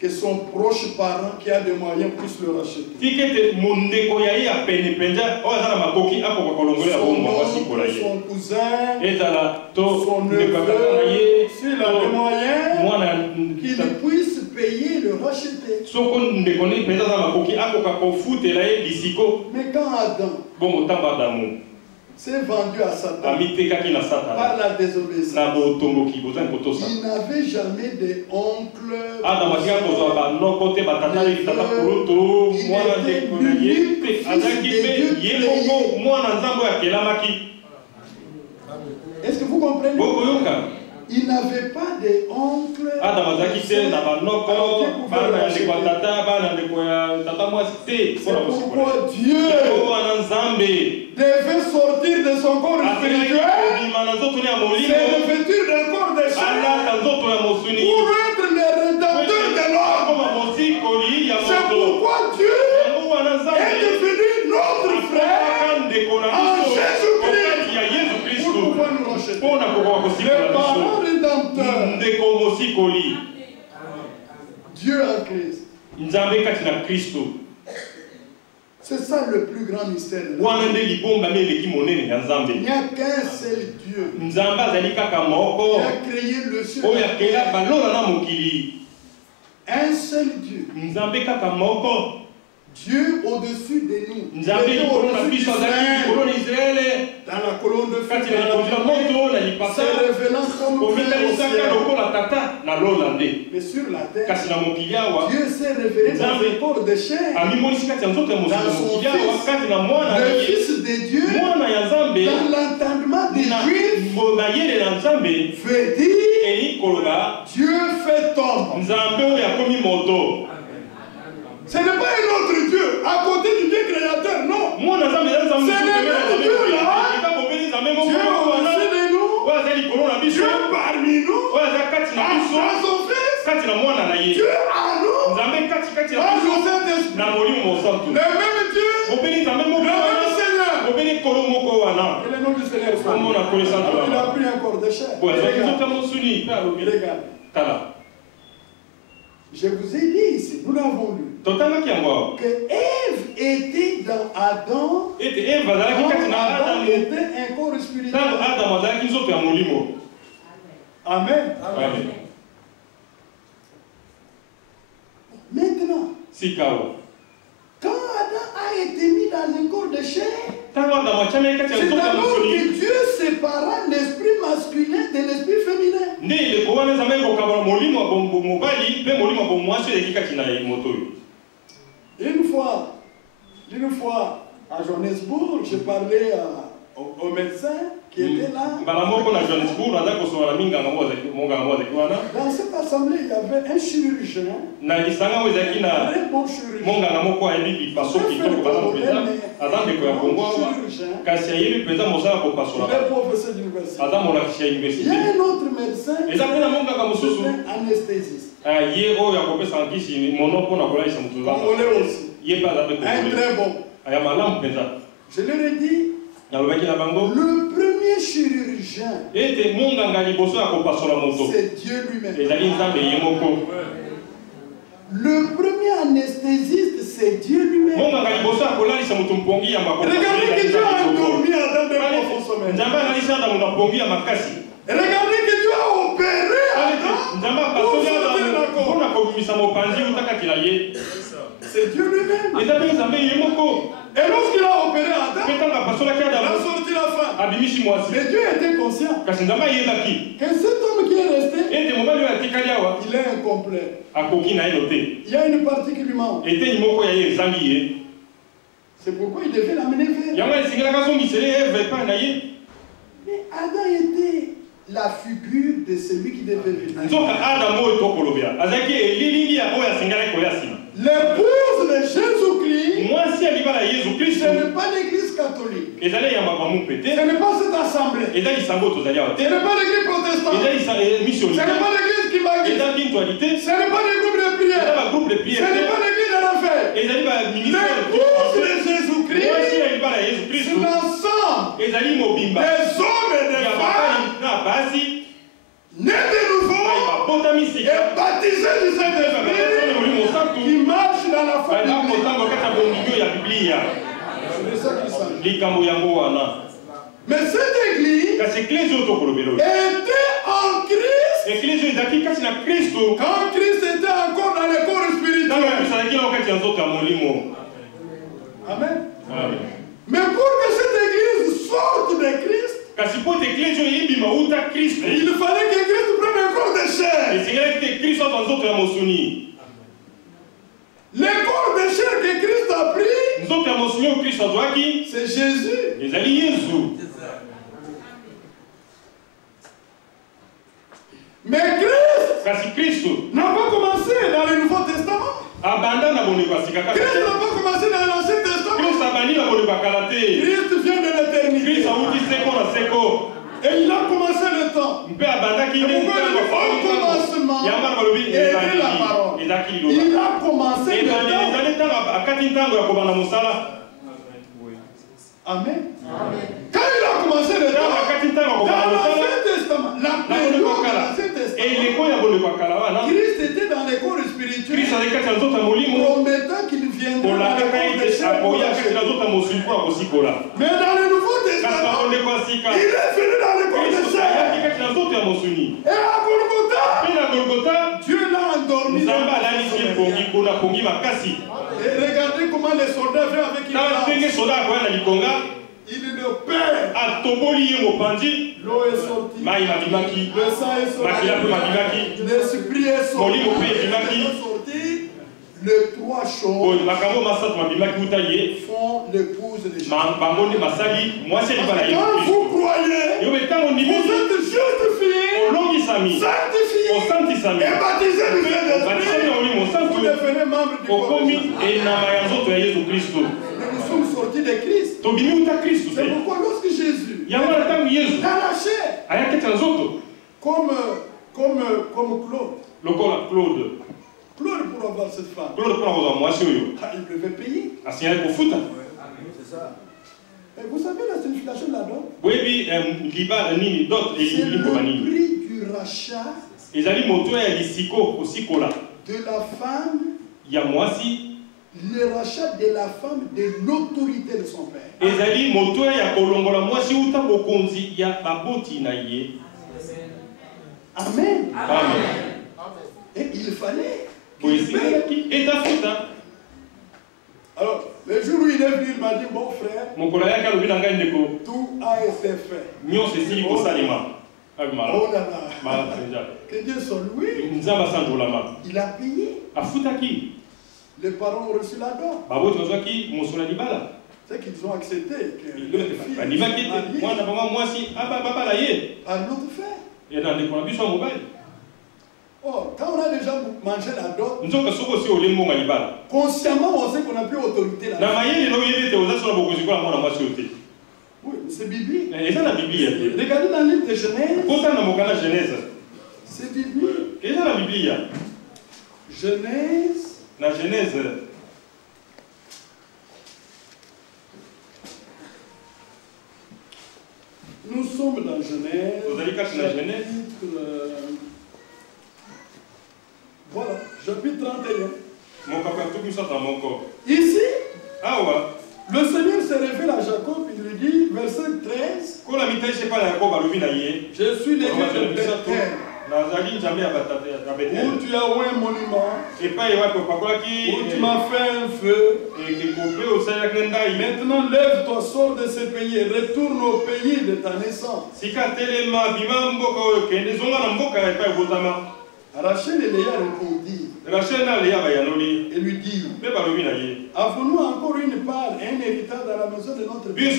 que son proche parent qui a des moyens puisse le racheter. Son cousin, son neveu, s'il a des moyens, qu'il puisse payer le racheter. Mais quand Adam s'est vendu à Satan par la désobéissance, il n'avait jamais d'oncle. Est-ce que vous comprenez? Il n'avait pas d'oncle. C'est pourquoi Dieu devait sortir de son corps spirituel, se revêtir d'un corps de chair pour être le rédempteur de l'homme. C'est pourquoi Dieu est devenu notre frère en Jésus-Christ pour pouvoir nous racheter. Le parent rédempteur, Dieu en Christ. C'est ça le plus grand mystère. Il n'y a qu'un seul Dieu. Il a créé le ciel. Un seul Dieu. Dieu au-dessus de nous. Dans la colonne de feu, se révélant comme Dieu au ciel. Mais sur la terre, Dieu s'est révélé dans un corps de chair. Dans son Fils, le Fils de Dieu, dans l'entendement des Juifs, veut dire Dieu fait homme. Ce n'est pas un autre Dieu à côté du Dieu créateur, non. C'est le même Dieu là. Dieu au-dessus de nous, Dieu parmi nous, à son Fils, Dieu en nous, par le Saint-Esprit. Le même Dieu, le même Seigneur. Et le nom du Seigneur soit. Il a pris un corps de chair. Regarde. Je vous ai dit ici, nous l'avons lu, que Ève était dans Adam, quand Adam était un corps spirituel. Amen. Maintenant, quand Adam a été mis dans un corps de chair, c'est d'abord que Dieu sépara l'esprit masculin de l'esprit féminin. Une fois à Johannesburg, je parlais au médecin qui était là. Dans cette assemblée, il y avait un chirurgien, un très bon chirurgien. Il y a un autre médecin, un anesthésiste. Un très bon. Je leur ai dit, le premier chirurgien, c'est Dieu lui-même. Le premier anesthésiste, c'est Dieu lui-même. Regardez que Dieu a endormi Adam de profond sommeil. Regardez que Dieu a opéré Adam pour sortir la corps. C'est Dieu lui-même. Et lorsqu'il a opéré Adam, il a sorti la femme. Mais Dieu était conscient que cet homme qui est resté, il est incomplet. Il y a une partie qui lui manque. C'est pourquoi il devait l'amener vers. Mais Adam était la figure de celui qui devait venir. L'épouse de Jésus-Christ, ce n'est pas l'église catholique. Ce n'est pas cette assemblée. Ce n'est pas l'église protestante. Ce n'est pas l'église qui m'a dit. Ce n'est pas les groupes de prière. Ce n'est pas l'église de la fête. L'épouse de Jésus-Christ, c'est l'ensemble des hommes et des femmes nés de nouveau et baptisé du Saint-Esprit qui marche dans la famille. C'est de ça qu'il s'agit. Mais cette église était en Christ quand Christ était encore dans les corps spirituels. Amen. Mais pour que cette église sorte de Christ, il fallait que Christ prenne un corps de chair. Le corps de chair que Christ a pris, c'est Jésus. Mais Christ n'a pas commencé dans le Nouveau Testament. Christ n'a pas commencé dans l'Ancien Testament. Christ vient de l'éternité. Et il a commencé le temps. Et pourquoi il dit au commencement était la parole. Il a commencé le temps. Amen. Quand il a commencé le temps, dans l'Ancien Testament, la période de l'Ancien Testament, Christ était dans les corps spirituels, promettant qu'il viendrait dans les corps de chair. Mais dans le Nouveau Testament, il est venu dans les corps de chair. Et à Golgotha, Dieu l'a endormi. Et regardez comment les soldats viennent avec une lance. Il ne perd. L'eau est sortie. Le sang est sorti. L'esprit est sorti. Les trois choses font l'épouse de Jésus. Quand vous croyez, vous êtes justifiés, sanctifiés et baptisés du Saint-Esprit, vous devenez membre du corps de Jésus. Nous sommes sortis de Christ. C'est pourquoi lorsque Jésus dans la chair, comme Claude, pour avoir cette femme, il devait payer. C'est ça. Et vous savez la signification là-dedans? C'est le prix du rachat de la femme, le rachat de la femme de l'autorité de son père. Amen. Et il fallait. Alors, le jour où il est venu, il m'a dit, mon frère, tout a été fait. Oh là là. Que Dieu soit loué. Il a payé. Les parents ont reçu la dot. C'est qu'ils ont accepté que leur fille par notre frère. Oh, quand on a déjà mangé la dot, consciemment on sait qu'on n'a plus autorité là. Oui, c'est biblique. Regardez dans le livre de Genèse. C'est biblique. Genèse. Nous sommes dans Genèse. Voilà, chapitre 31. Ici, le Seigneur se révèle à Jacob, il lui dit, verset 13, je suis le Dieu de Bethel, où tu as oué un monument, où tu m'as fait un feu. Maintenant lève-toi, sors de ce pays et retourne au pays de ta naissance. Rachel et Léa répondit et lui dit, avons-nous encore une part, un héritage dans la maison de notre père?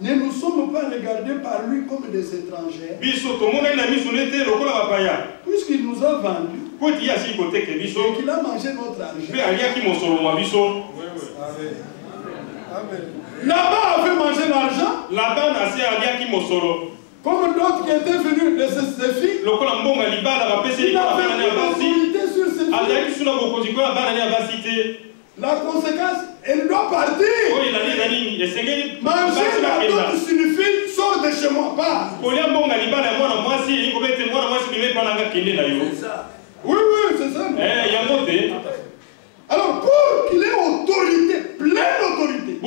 Ne nous sommes pas regardés par lui comme des étrangers, puisqu'il nous a vendus et qu'il a mangé notre argent. Là-bas avait mangé l'argent. Comme d'autres qui étaient venus de ces filles, il avait une autorité sur ces filles. La conséquence, elle doit partir. Manger la dot signifie sortir sors de chez moi, pas. C'est ça. Oui, c'est ça. Alors, pour qu'il ait autorité, pleine autorité,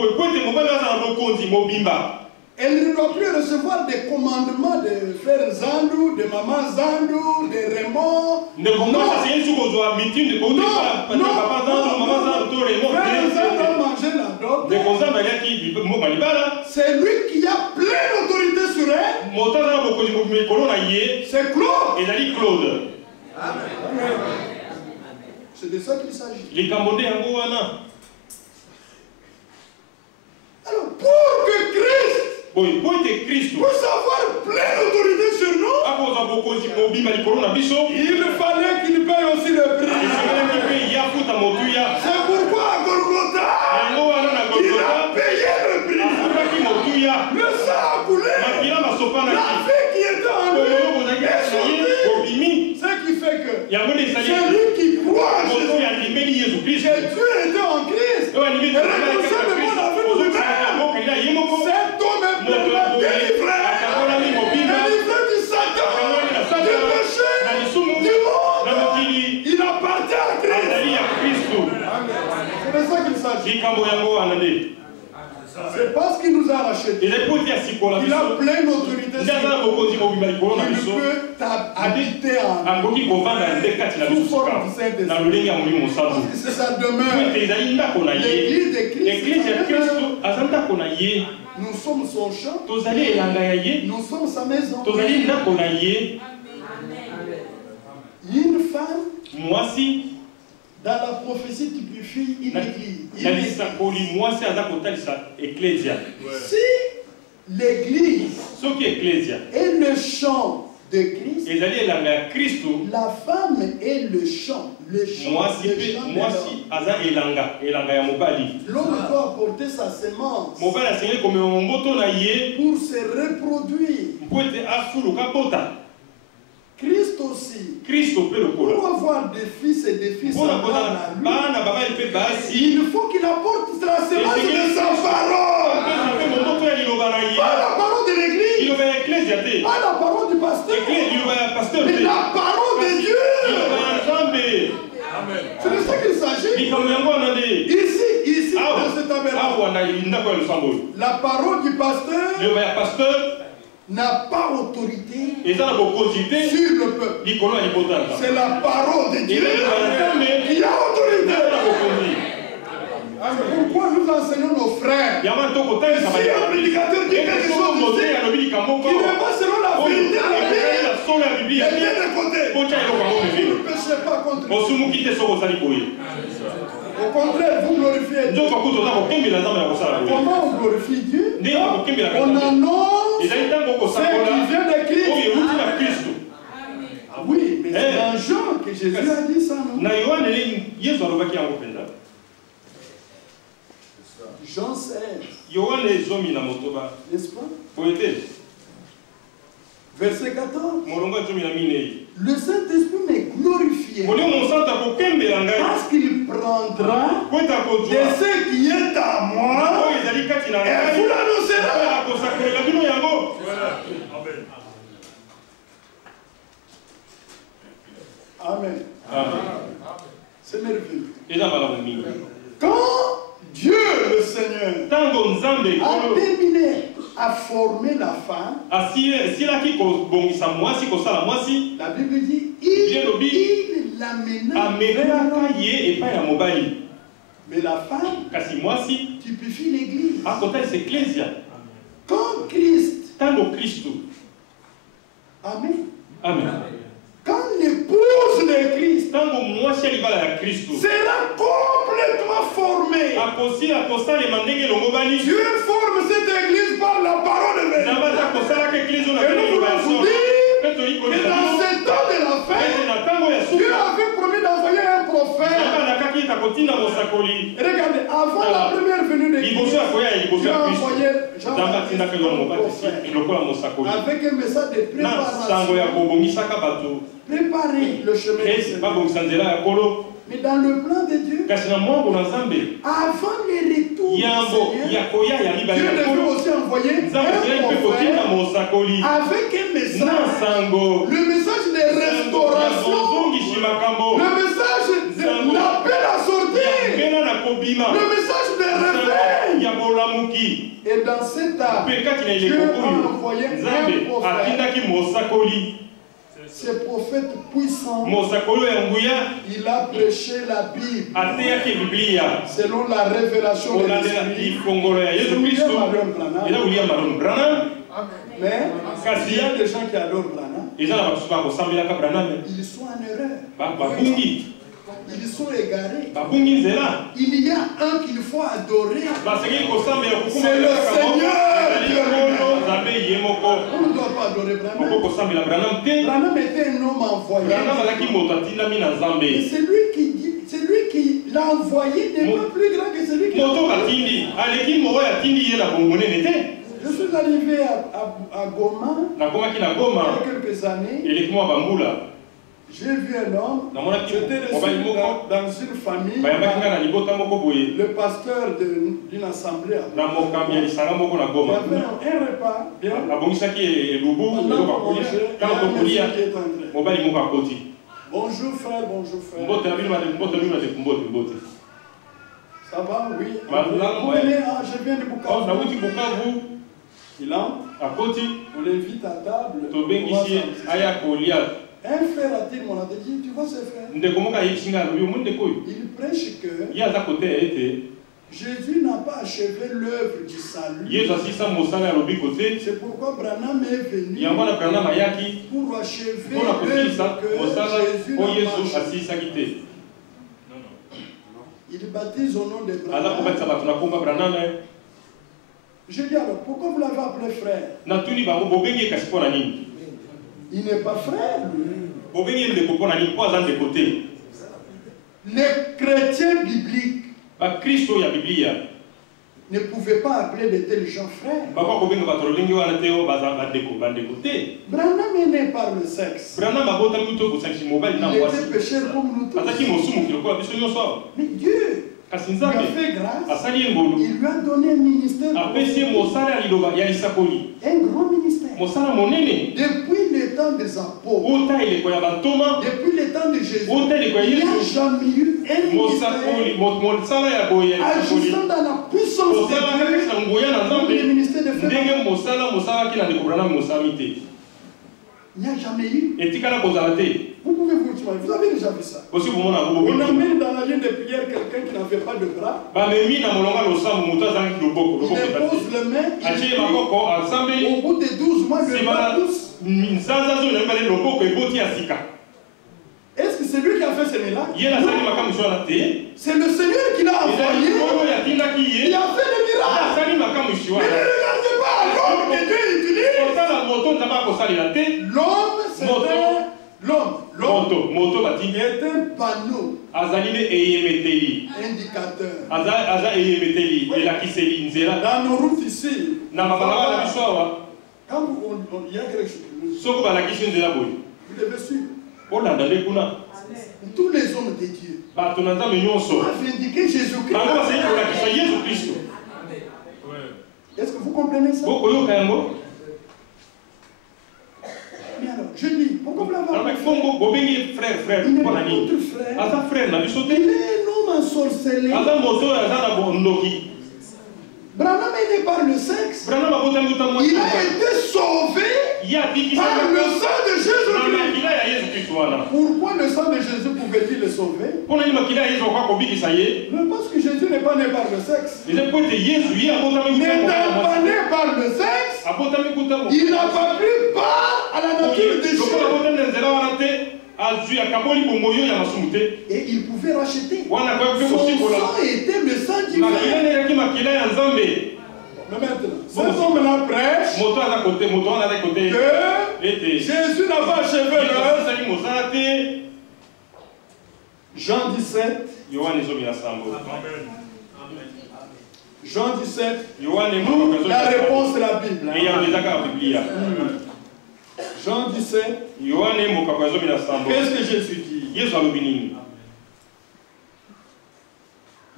elle ne doit plus recevoir des commandements de frère Zandou, de maman Zandou, de Raymond. C'est lui qui a pleine autorité sur elle. C'est Claude. Amen. C'est de ça qu'il s'agit. Alors, pour que Christ puisse avoir pleine autorité sur nous, il fallait qu'il paye aussi le prix. C'est pourquoi à Golgotha, il a payé le prix. Le sang a coulé. La vie qui était en lui est sortie. Ce qui fait que celui qui croit en Jésus, que Dieu était en Christ, et réconcilie le monde avec nous-mêmes. Cet homme est pleinement délivré du Satan, du péché, du monde. Il appartient à Christ. C'est de ça qu'il s'agit. C'est parce qu'il nous a rachetés. Il a pleine autorité sur nous. Il peut habiter en nous sous forme du Saint-Esprit. Parce que c'est sa demeure. L'église de Christ, nous sommes son champ. Nous sommes sa maison. Une femme, dans la prophétie, typifie une église. Si l'église est le champ de Christ, la femme est le champ. L'homme doit apporter sa semence pour se reproduire. Christ aussi, pour avoir des fils et des fils, il faut qu'il apporte la semence de sa parole. Pas la parole de l'église, pas la parole du pasteur, mais la parole de Dieu. C'est de ça qu'il s'agit. Ici, dans ce tabernacle, la parole du pasteur n'a pas autorité sur le peuple. C'est la parole de Dieu qui a autorité. Pourquoi nous enseignons nos frères? Si un prédicateur dit quelque chose qui n'est pas selon la vérité de la Bible, il est de côté. Vous ne péchez pas contre lui. Au contraire, vous glorifiez Dieu. Comment on glorifie Dieu? On annonce ce qui vient de Christ. Oui, mais c'est dans Jean que Jésus a dit ça, non? Jean 16. N'est-ce pas? Verset 14. Le Saint-Esprit m'est glorifié parce qu'il prendra de ce qui est à moi et vous l'annoncera. Amen. C'est merveilleux. Quand Dieu le Seigneur a terminé à former la femme, la Bible dit il l'amena. Mais la femme typifie l'église. Quand Christ, Amen. Quand l'épouse de Christ sera complètement formée, Dieu forme cette église par la parole de vérité. Et nous voulons vous dire que dans ce temps de la fin, Dieu avait promis d'envoyer un prophète. Regardez, avant la première venue de Christ, Dieu a envoyé avec un message de préparation. Préparer le chemin du Seigneur. Mais dans le plan de Dieu, avant le retour du Seigneur, Dieu devait aussi envoyer un prophète avec un message. Le message de restauration, le message de l'appel à sortir, le message de réveil. Et dans cet art, Dieu a envoyé un prophète. Ce prophète puissant, il a prêché la Bible selon la révélation de l'Esprit. Mais il y a des gens qui adorent Branham, ils sont en erreur. Ils sont égarés. Il y a un qu'il faut adorer. C'est le Seigneur Dieu. On ne doit pas adorer Branham. Branham était un homme envoyé. Et c'est lui qui l'a envoyé n'est pas plus grand que celui qui l'a envoyé. Je suis arrivé à Goma il y a quelques années. J'ai vu un homme, j'étais reçu dans une famille, le pasteur d'une assemblée. Il y avait un repas, bien. Bonjour frère, bonjour frère. Ça va, oui. Vous venez, je viens de Bukavu. Il entre, on l'invite à table. Un frère a-t-il mon dit, tu vois ce frère? Il prêche que Jésus n'a pas achevé l'œuvre du salut. C'est pourquoi Branham est venu pour achever l'œuvre que Jésus n'a pas achevée. Il baptise au nom de Branham. Je dis alors, pourquoi vous l'avez appelé frère? Il n'est pas frère. Les chrétiens bibliques ne pouvaient pas appeler de tels gens frères. Branham est né par le sexe. Il était pécheur comme nous tous. Mais Dieu lui a fait grâce. Il lui a donné un ministère. Un grand ministère. Depuis le temps des apôtres, depuis le temps de Jésus, il n'y a jamais eu un ministère agissant dans la puissance de Dieu comme le ministère de Frère. Il n'y a jamais eu. Vous pouvez vous imaginer, vous avez déjà vu ça. On amène dans la ligne de prière quelqu'un qui n'avait pas de bras. Il dépose les mains, il prie. Au bout de 12 mois, le bras pousse. Est-ce que c'est lui qui a fait ce miracle? C'est le Seigneur qui l'a envoyé. Il a fait le miracle. Mais ne regardez pas l'homme que Dieu utilise. L'homme, c'était l'homme. Il est un panneau indicateur. Dans nos routes ici, quand il y a quelque chose, vous devez suivre. Tous les hommes de Dieu doivent indiquer Jésus-Christ. Est-ce que vous comprenez ça? Mais alors, je dis, pourquoi vous l'avez appelé frère? Il n'est pas notre frère. Il est un homme ensorcelé. Branham est né par le sexe. Il a été sauvé par le sang de Jésus-Christ. Pourquoi le sang de Jésus pouvait-il le sauver? Mais parce que Jésus n'est pas né par le sexe. N'étant pas né par le sexe, il n'a pas pris part à la nature de Jésus. Et il pouvait racheter. Son sang était le sang divin. Mais maintenant, cet homme-là prêche que Jésus n'a pas achevé l'œuvre. Jean 17. Jean 17, la réponse de la Bible. Jean 17, qu'est-ce que Jésus dit?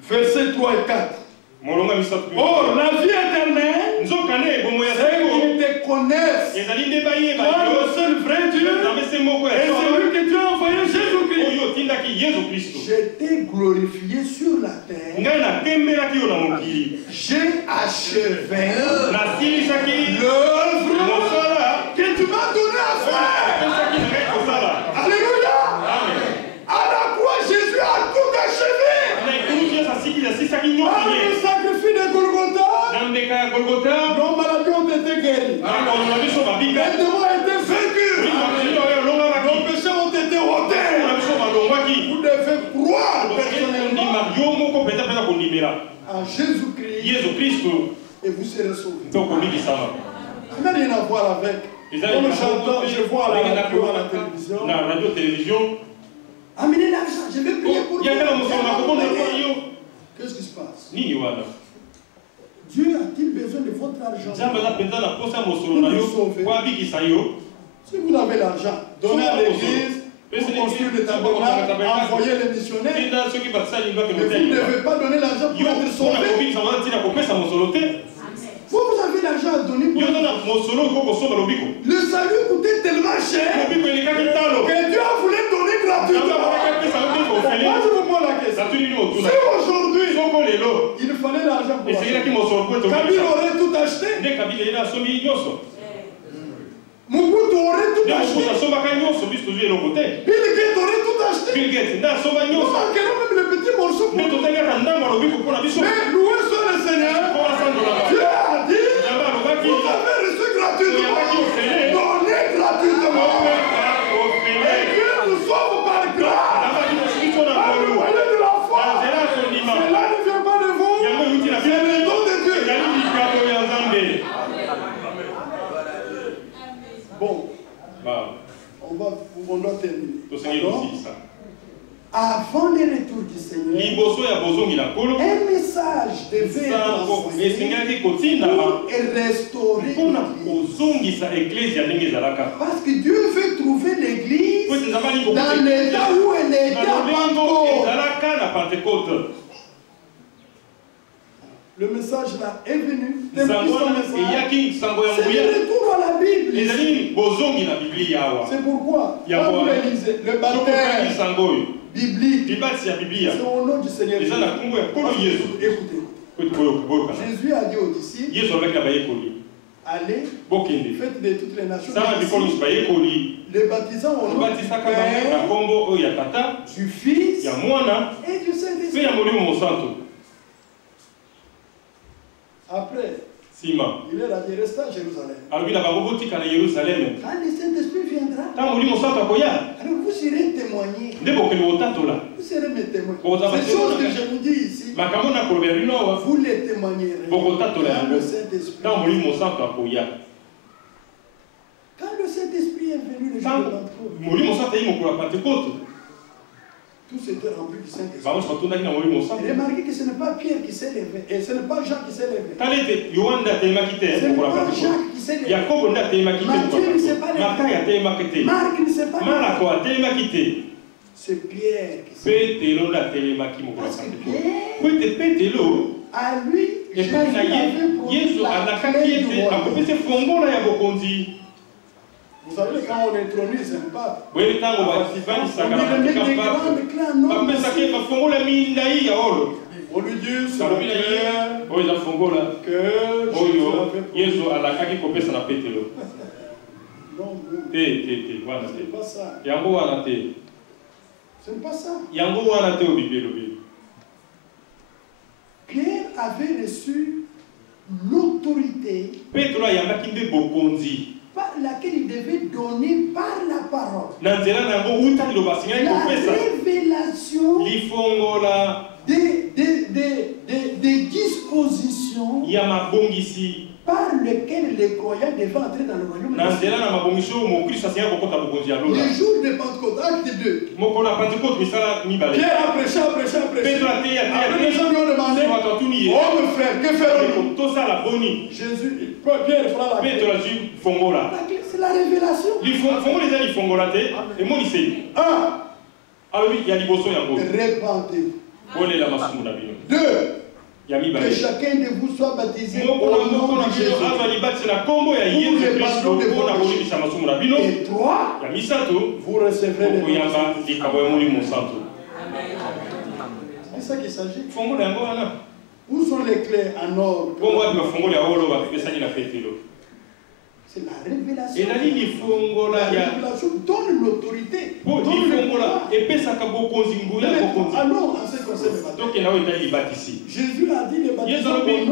Versets 3 et 4. Or, la vie éternelle, c'est qu'ils te connaissent, toi le seul vrai Dieu, et celui que Dieu a envoyé, Jésus-Christ. Je t'ai glorifié sur la terre. J'ai achevé l'œuvre que tu m'as donné à faire. Alléluia. À la croix, Jésus a tout achevé. Par le sacrifice de Golgotha, nos maladies ont été guéries. Les démons ont été vaincus. Nos péchés ont été ôtés. Vous devez croire personnellement en Jésus-Christ et vous serez sauvés. Ça n'a rien à voir avec. Comme j'entends, je vois à la radio, à la télévision. Amenez l'argent, je vais prier pour vous. Qu'est-ce qui se passe? Dieu a-t-il besoin de votre argent pour vous sauver? Si vous avez l'argent, donnez à l'église pour construire des tabernacles, envoyer les missionnaires. Mais vous ne devez pas donner l'argent pour être sauvé. Vous avez l'argent à donner pour le salut coûtait tellement cher que Dieu a voulu donner gratuitement. Moi je vous pose la question. Si aujourd'hui il fallait l'argent pour acheter, Kabila aurait tout acheté. Mobutu aurait tout acheté. Bill Gates aurait tout acheté. Nous manquerons même le petit morceau pour nous. Mais loué soit le Seigneur. Dieu a dit, vous avez reçu gratuitement. Donnez gratuitement. Et Dieu nous sauve par grâce. Par le moyen de la foi. Cela ne vient pas de vous. C'est le don de Dieu. Bon, on doit terminer. Avant le retour du Seigneur, un message devait être envoyé pour restaurer l'Église. Parce que Dieu veut trouver l'Église dans l'état où elle était à Pentecôte. Le message là est venu. C'est le retour à la Bible. C'est pourquoi, quand vous le lisez, le baptême biblique, c'est au nom du Seigneur. Écoutez, Jésus a dit aux disciples, allez, faites de toutes les nations, les baptisants au nom du Père, du Fils et du Saint-Esprit. Après, il est là, il reste à Jérusalem. Quand le Saint-Esprit viendra, alors vous serez témoignés. Vous serez mes témoins. Ces choses que je vous dis ici, vous les témoignerez. Quand le Saint-Esprit est venu le jour de Pentecôte, tout s'était rempli du Saint-Esprit. Remarquez que ce n'est pas Pierre qui s'est levé, et ce n'est pas Jacques qui s'est levé. Ce n'est pas Jacques qui s'est levé. Matthieu ne s'est pas levé. Marc ne s'est pas levé. C'est Pierre qui s'est levé. Parce que Pierre, à lui, Jésus avait promis la clé du royaume. Vous savez, quand on intronise un pape, on dit le mec des grandes clans, non. On lui dit, c'est la claire que Jésus avait promis. Non, c'est pas ça. C'est pas ça. Pierre avait reçu l'autorité par laquelle il devait donner par la parole la révélation des dispositions par lequel les croyants devaient entrer dans le royaume de Dieu. Le jour de Pentecôte, acte 2. Pierre a prêché. Après les gens lui ont demandé, oh mon frère, que ferons-nous? Jésus, Pierre fera la clé. C'est la révélation. Répandez. 2. Que chacun de vous soit baptisé au nom de Jésus. Et 3. Vous recevrez les dons. C'est ça qu'il s'agit. Où sont les clés en or? C'est la révélation. La révélation donne l'autorité. Alors, en ce qui concerne le baptême, Jésus a dit le baptême au nom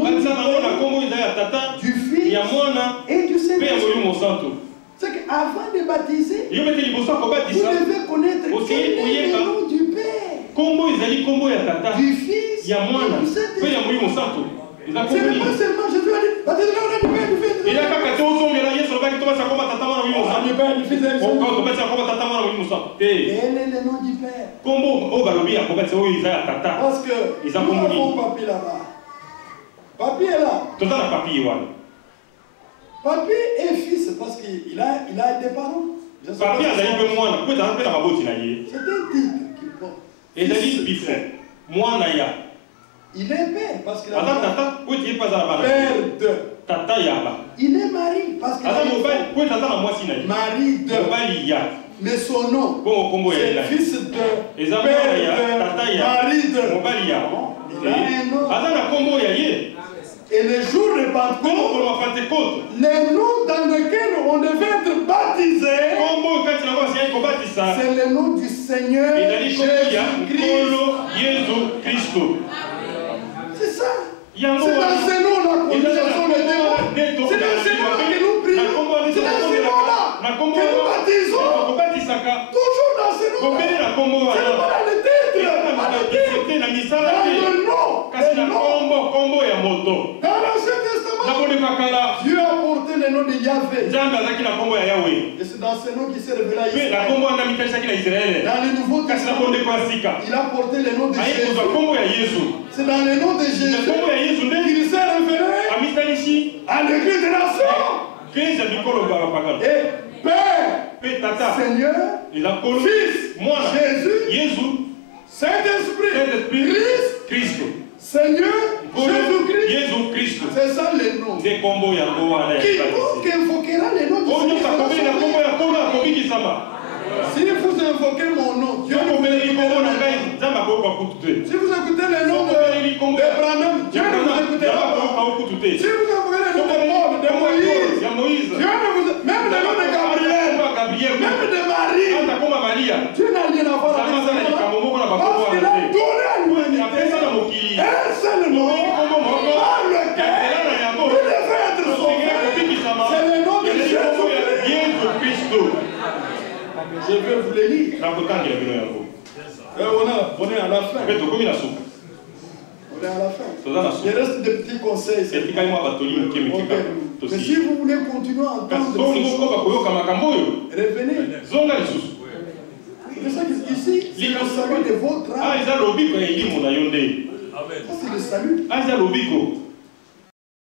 du Fils et du Saint-Esprit. C'est qu'avant de baptiser, vous devez connaître quel est le nom du Père, du Fils et du Saint-Esprit. C'est pas seulement Jésus a dit, baptisez-le au nom du Père, du Fils et du Saint-Esprit. Quel est le nom du Père? Parce que nous avons Papi là-bas. Papi est là. Papi est fils parce qu'il a des parents. C'est un titre qu'il porte. Il est père parce qu'il a père de. Il est mari parce qu'il a mari de. Mais son nom, c'est fils de, père de, mari de. Il a un nom. Et le jour de Pentecôte, le nom dans lequel on devait être baptisé, c'est le nom du Seigneur Jésus-Christ. C'est ça. C'est dans ce nom-là que nous cherchons les démons. C'est dans ce nom-là que nous prions. C'est dans ce nom-là que nous baptisons. Toujours dans ce nom-là. C'est pas dans le titre. Dans l'Ancien Testament, Dieu a porté le nom de Yahvé. Et c'est dans ce nom qu'il s'est révélé à Israël. Dans le Nouveau Testament, il a porté le nom de Jésus. C'est dans le nom de Jésus qu'il s'est révélé à l'église des nations. Et Père, Seigneur, Fils, Jésus, Saint-Esprit, Christ, Seigneur, Jésus-Christ. C'est ça le nom. Quiconque invoquera le nom de Jésus. Si vous invoquez mon nom, Dieu vous écoutera. Si vous écoutez le nom de Branham, Dieu ne vous écoutera pas. Si vous invoquez le nom de Paul, de Moïse, Dieu ne vous écoutera. Même le nom de Gabriel, même de Marie, Dieu n'a rien à voir avec ça. Parce qu'il a donné à l'humanité un seul nom par lequel vous devez être sauvés. C'est le nom de Jésus-Christ. Je vais vous le lire. On est à la fin. On est à la fin. Il reste des petits conseils. Mais si vous voulez continuer à entendre ces choses, revenez. C'est ça qu'ici, c'est le salut de votre âme. Ça, c'est le salut.